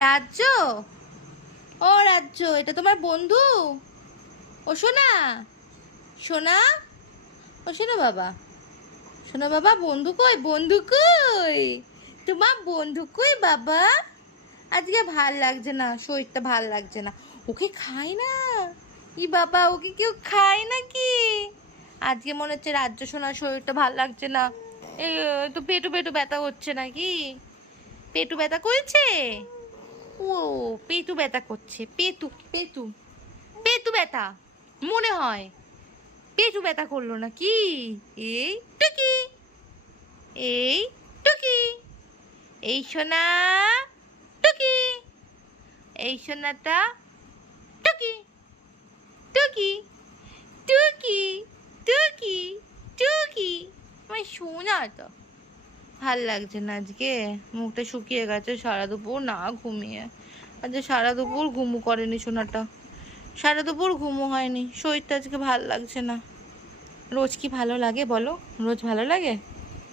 রাজ্য, ও রাজ্য, এটা তোমার বন্ধু? ও সোনা, সোনা, ও সোনা বাবা, সোনা বাবা, বন্ধু কই, বন্ধু কই? তোমার বন্ধু কই বাবা? আজকে ভাল লাগছে না, শরীরটা ভাল লাগছে না। ওকে খায় না? ই বাবা, ওকে কেউ খায় নাকি? আজকে মনে হচ্ছে রাজ্য সোনার শরীরটা ভাল লাগছে না। এই তো পেটু পেটু ব্যথা হচ্ছে নাকি? পেটু ব্যথা করছে? ও, পেটু ব্যথা করছে, পেটু পেটু পেটু ব্যথা মনে হয়। পেটু ব্যথা করলো নাকি? এই টুকি, এই টুকি, এই সোনা, টুকি, এই সোনাটা, টুকি, টুকি, টুকি, টুকি, টুকি। আমার সোনা তো ভাল লাগছে না আজকে, মুখটা শুকিয়ে গেছে সারা দুপুর না ঘুমিয়ে। আজকে সারা দুপুর ঘুমু করেনি সোনাটা, সারা দুপুর ঘুমো হয়নি, শরীরটা আজকে ভাল লাগছে না। রোজ কি ভালো লাগে বলো? রোজ ভালো লাগে?